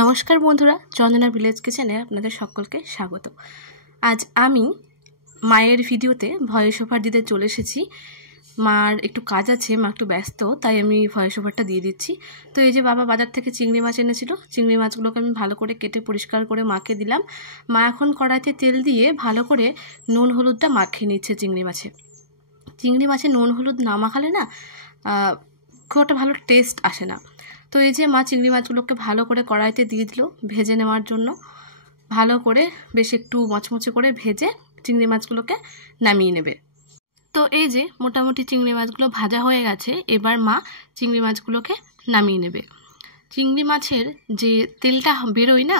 নমস্কার বন্ধুরা, চন্দনা ভিলেজ কিচেনে আপনাদের সকলকে স্বাগত। আজ আমি মায়ের ভিডিওতে ভয়েস ওভার দিতে চলে এসেছি। মার একটু কাজ আছে, মা একটু ব্যস্ত, তাই আমি ভয়েস ওভারটা দিয়ে দিচ্ছি। তো এই যে বাবা বাজার থেকে চিংড়ি মাছ এনেছিল, চিংড়ি মাছগুলোকে আমি ভালো করে কেটে পরিষ্কার করে মাকে দিলাম। মা এখন কড়াইতে তেল দিয়ে ভালো করে নুন হলুদটা মাখিয়ে নিচ্ছে চিংড়ি মাছে। চিংড়ি মাছে নুন হলুদ না মাখালে না খুব একটা ভালো টেস্ট আসে না। তো এই যে মা চিংড়ি মাছগুলোকে ভালো করে কড়াইতে দিয়ে দিল ভেজে নেওয়ার জন্য। ভালো করে বেশ একটু মচমচে করে ভেজে চিংড়ি মাছগুলোকে নামিয়ে নেবে। তো এই যে মোটামুটি চিংড়ি মাছগুলো ভাজা হয়ে গেছে, এবার মা চিংড়ি মাছগুলোকে নামিয়ে নেবে। চিংড়ি মাছের যে তেলটা বেরোয় না,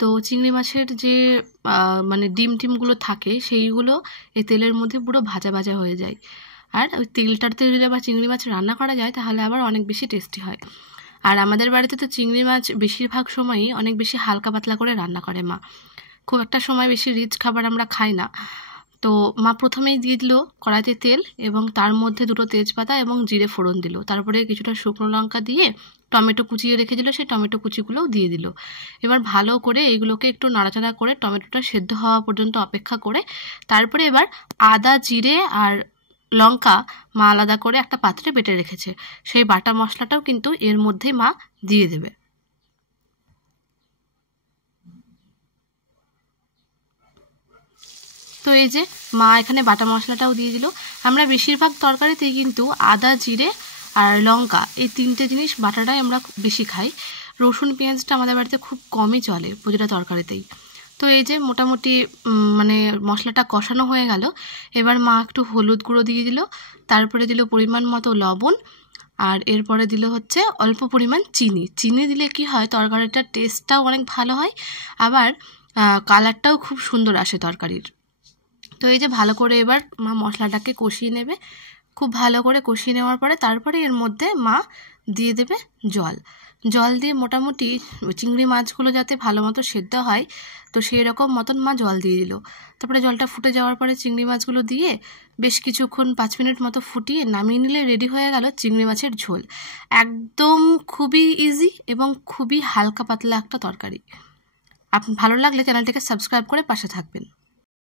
তো চিংড়ি মাছের যে মানে ডিমগুলো থাকে সেইগুলো এই তেলের মধ্যে পুরো ভাজা ভাজা হয়ে যায়। আর ওই তেলটাতে যদি আবার চিংড়ি মাছ রান্না করা যায় তাহলে আবার অনেক বেশি টেস্টি হয়। আর আমাদের বাড়িতে তো চিংড়ি মাছ বেশিরভাগ সময়ই অনেক বেশি হালকা পাতলা করে রান্না করে মা। খুব একটা সময় বেশি রিচ খাবার আমরা খাই না। তো মা প্রথমেই দিয়ে দিল কড়াইতে তেল এবং তার মধ্যে দুটো তেজপাতা এবং জিরে ফোড়ন দিল। তারপরে কিছুটা শুকনো লঙ্কা দিয়ে টমেটো কুচিয়ে রেখে দিল, সেই টমেটো কুচিগুলোও দিয়ে দিল। এবার ভালো করে এইগুলোকে একটু নাড়াচাড়া করে টমেটোটা সেদ্ধ হওয়া পর্যন্ত অপেক্ষা করে তারপরে এবার আদা জিরে আর লঙ্কা মা আলাদা করে একটা পাত্রে বেটে রেখেছে, সেই বাটা মশলাটাও কিন্তু এর মধ্যে মা দিয়ে দেবে। তো এই যে মা এখানে বাটা মশলাটাও দিয়ে দিল। আমরা বেশিরভাগ তরকারিতেই কিন্তু আদা জিরে আর লঙ্কা এই তিনটে জিনিস বাটাটাই আমরা বেশি খাই। রসুন পেঁয়াজটা আমাদের বাড়িতে খুব কমই চলে প্রতিটা তরকারিতেই। তো এই যে মোটামুটি মানে মশলাটা কষানো হয়ে গেল। এবার মা একটু হলুদ গুঁড়ো দিয়ে দিল, তারপরে দিল পরিমাণ মতো লবণ, আর এরপরে দিল হচ্ছে অল্প পরিমাণ চিনি। চিনি দিলে কি হয়, তরকারিটার টেস্টটাও অনেক ভালো হয়, আবার কালারটাও খুব সুন্দর আসে তরকারির। তো এই যে ভালো করে এবার মা মশলাটাকে কষিয়ে নেবে। খুব ভালো করে কষিয়ে নেওয়ার পরে তারপরে এর মধ্যে মা দিয়ে দেবে জল দিয়ে মোটামুটি চিংড়ি মাছগুলো যাতে ভালো মতো সেদ্ধ হয়, তো সেই রকম মতন মা জল দিয়ে দিল। তারপরে জলটা ফুটে যাওয়ার পরে চিংড়ি মাছগুলো দিয়ে বেশ কিছুক্ষণ 5 মিনিট মতো ফুটিয়ে নামিয়ে নিলে রেডি হয়ে গেল চিংড়ি মাছের ঝোল। একদম খুবই ইজি এবং খুবই হালকা পাতলা একটা তরকারি। ভালো লাগলে চ্যানেলটিকে সাবস্ক্রাইব করে পাশে থাকবেন।